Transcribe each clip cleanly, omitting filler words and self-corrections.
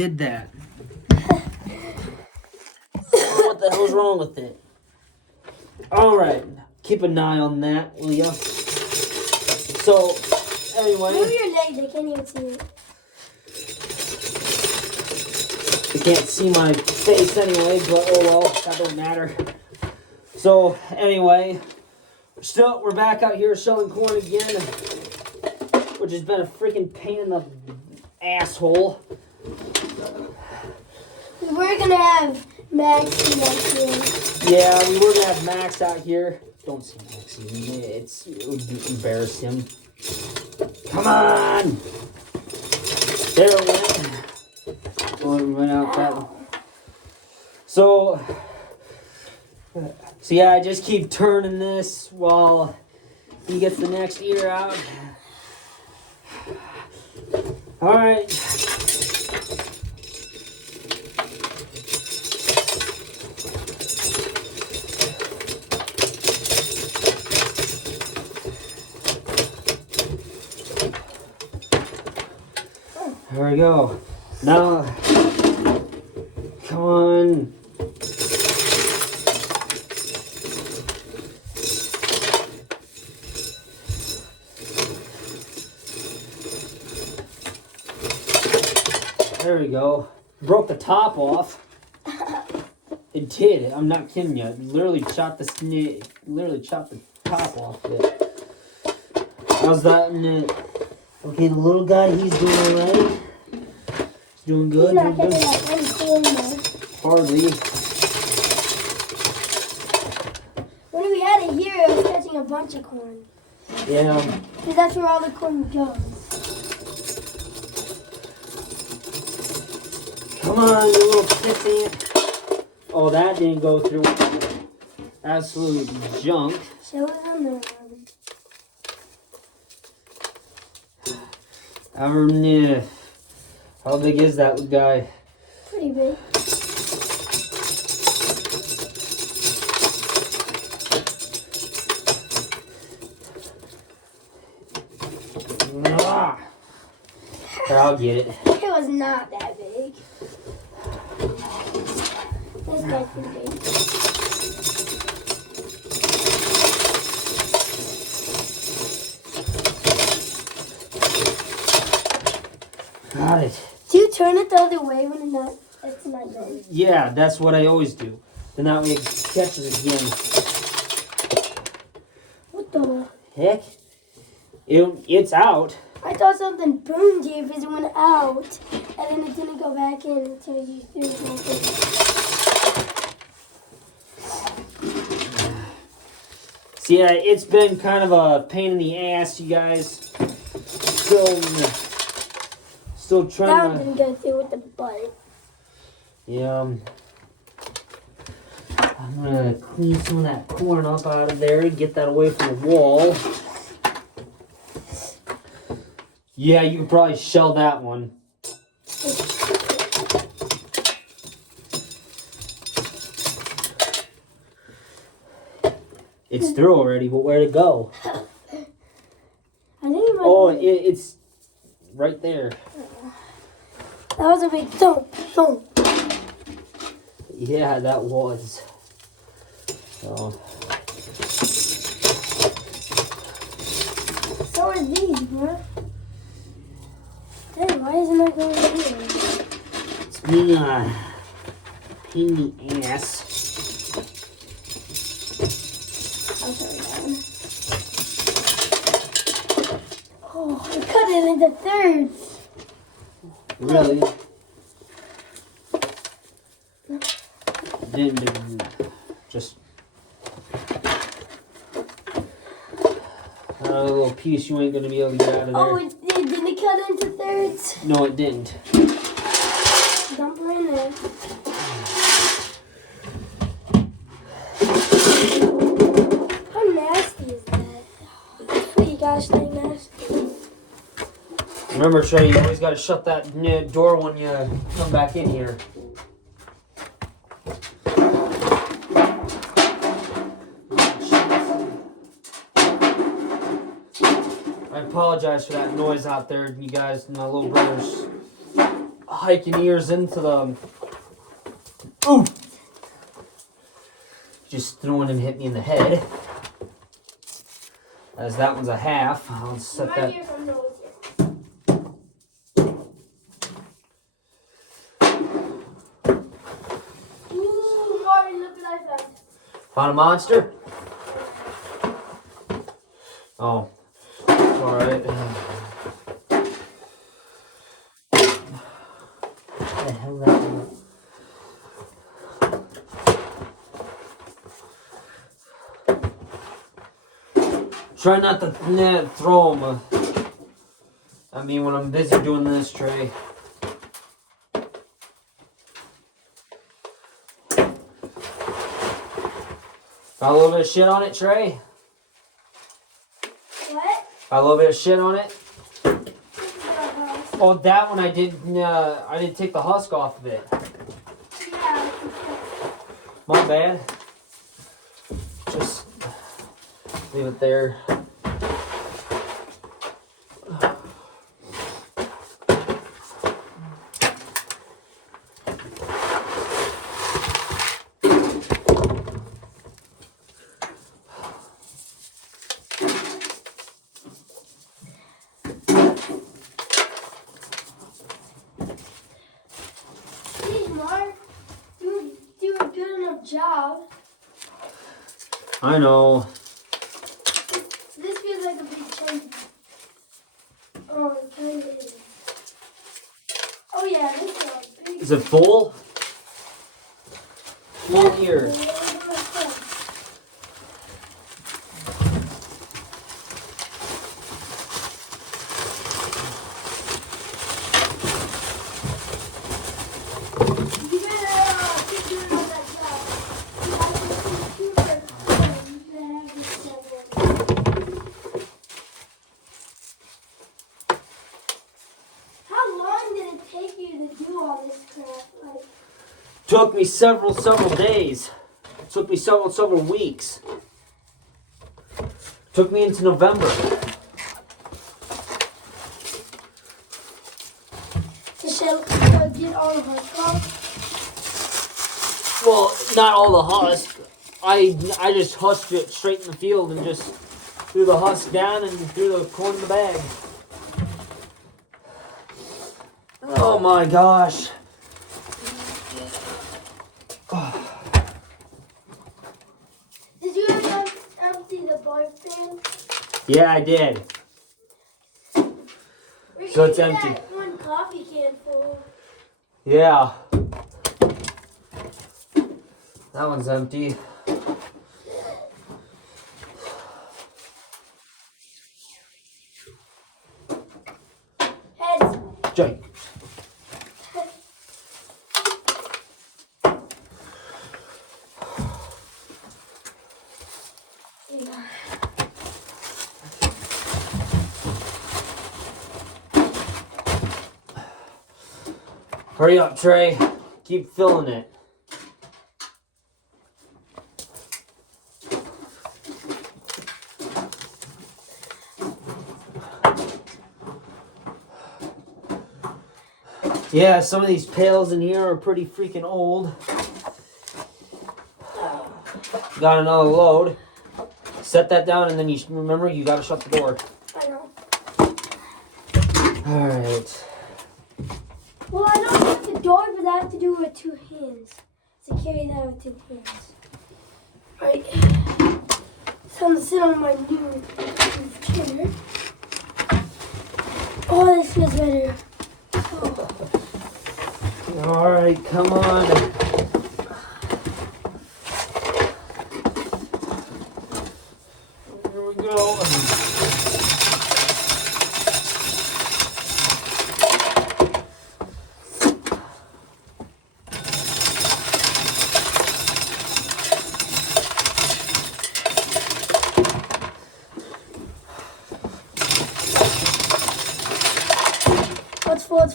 Did that. What the hell's wrong with it? Alright, keep an eye on that, will ya? So, anyway. Move your legs, I can't even see it. You can't see my face anyway, but oh well, that don't matter. So, anyway, we're back out here selling corn again, which has been a freaking pain in the asshole. We're gonna have Maxie next year. Yeah, we were gonna have Max out here. Don't see Maxie. It would embarrass him. Come on! There it went. Oh, it went out that one. So yeah, I just keep turning this while he gets the next ear out. All right. There we go. Now, come on. There we go. Broke the top off. It did. I'm not kidding you. It literally chopped the top off it. How's that? Okay, the little guy, he's doing alright. He's doing good. He's not getting that one corn though. Hardly. When we had it here, it was catching a bunch of corn. Yeah. Because that's where all the corn goes. Come on, you little pissy. Oh, that didn't go through. Absolute junk. Show us on there. How big is that guy? Pretty big. Ah. Here, I'll get it. It was not that big. This guy's pretty big. Got it. Do you turn it the other way when it's not done? Yeah, that's what I always do. Then that way it catches again. What the? Heck? It's out. I thought something boomed here because it went out. And then it didn't go back in until you threw it back in. So yeah, it's been kind of a pain in the ass, you guys. Still That trying one didn't go through with the butt. Yeah. I'm gonna clean some of that corn up out of there and get that away from the wall. Yeah, you could probably shell that one. It's through already, but where'd it go? I think it might It's right there. That was a big thump. Yeah, that was. So are these, bro. Dang, why isn't that going here? it's being a pain in the ass. I'll turn it down. Oh, I cut it into thirds. Really? Didn't just a little piece you ain't gonna be able to get out of there. Oh, it didn't cut into thirds? No, it didn't. Dump her in there. How nasty is that? It's pretty gosh dang nasty. Remember, Trey, you always gotta shut that door when you come back in here. I apologize for that noise out there, you guys, my little brothers. hiking ears into the. Ooh! Just threw one and hit me in the head. As that one's a half. I'll set that. Ooh, Marvin, look what I found. Found a monster? Oh. Alright. What the hell is that? Try not to throw them. I mean, when I'm busy doing this, Trey. Got a little bit of shit on it, Trey? What? Got a little bit of shit on it? Oh, that one I didn't take the husk off of it. Yeah. My bad. Just leave it there. Job. I know. This feels like a big change. Oh, it kind of is. Oh yeah, this one's big. Is it full? Full here. Took me several days. Took me several weeks. Took me into November. To get all of our stuff. Well, not all the husk. I just husked it straight in the field and just threw the husk down and threw the corn in the bag. Oh my gosh. Did you ever empty the barf bin? Yeah, I did. So it's empty. That one coffee can full. Yeah. That one's empty. Heads. Jake. Hurry up, Trey. Keep filling it. Yeah, some of these pails in here are pretty freaking old. Got another load. Set that down and then you remember you gotta shut the door. I know. Alright. Well, I don't have the door, but I have to do it with two hands. To carry that with two hands. Right. So I'm gonna sit on my new chair. Oh, this feels better. Oh. Alright, come on. Here we go.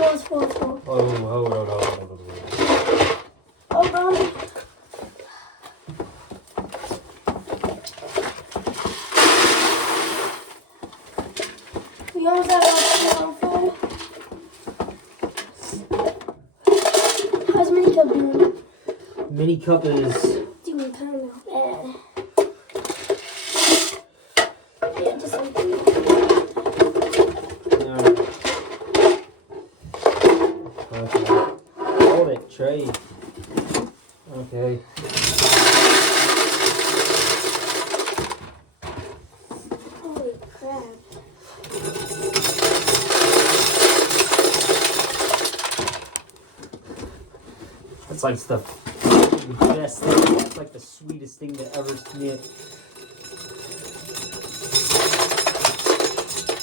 It's full. Hold on. We almost have our full. mini cup is doing kind of bad. Yeah, just like that. Okay. Hold it, Trey. Okay. Holy crap. That's like the best thing. That's like the sweetest thing to ever snip.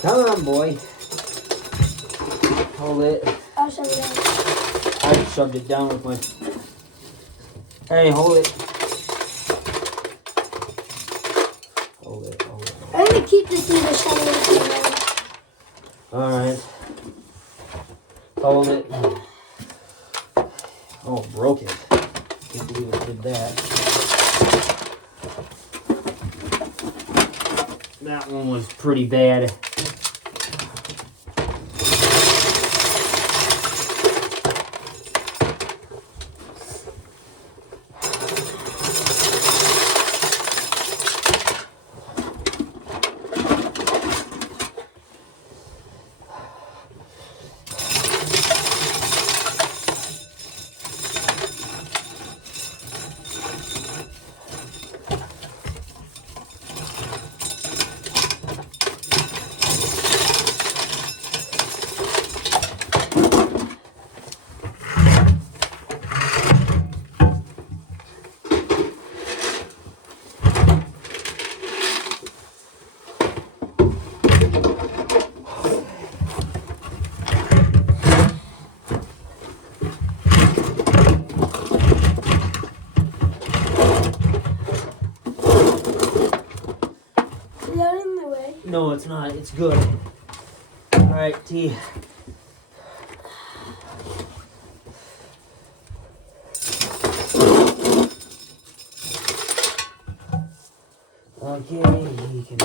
Come on, boy. Hold it. I'll shove it out. I shoved it down with my... Hey, hold it. Hold it, hold it. I'm gonna keep this in the shower. Alright. Hold it. Oh, broke it. Can't believe it did that. That one was pretty bad. Is that in the way? No, it's not. It's good. Alright, T. Okay, you can...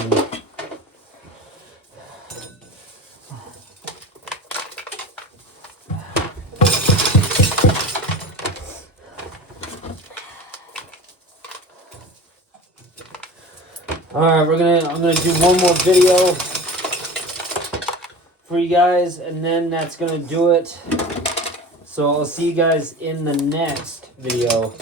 Alright, I'm gonna do one more video for you guys, and then that's gonna do it. So I'll see you guys in the next video.